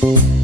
Thank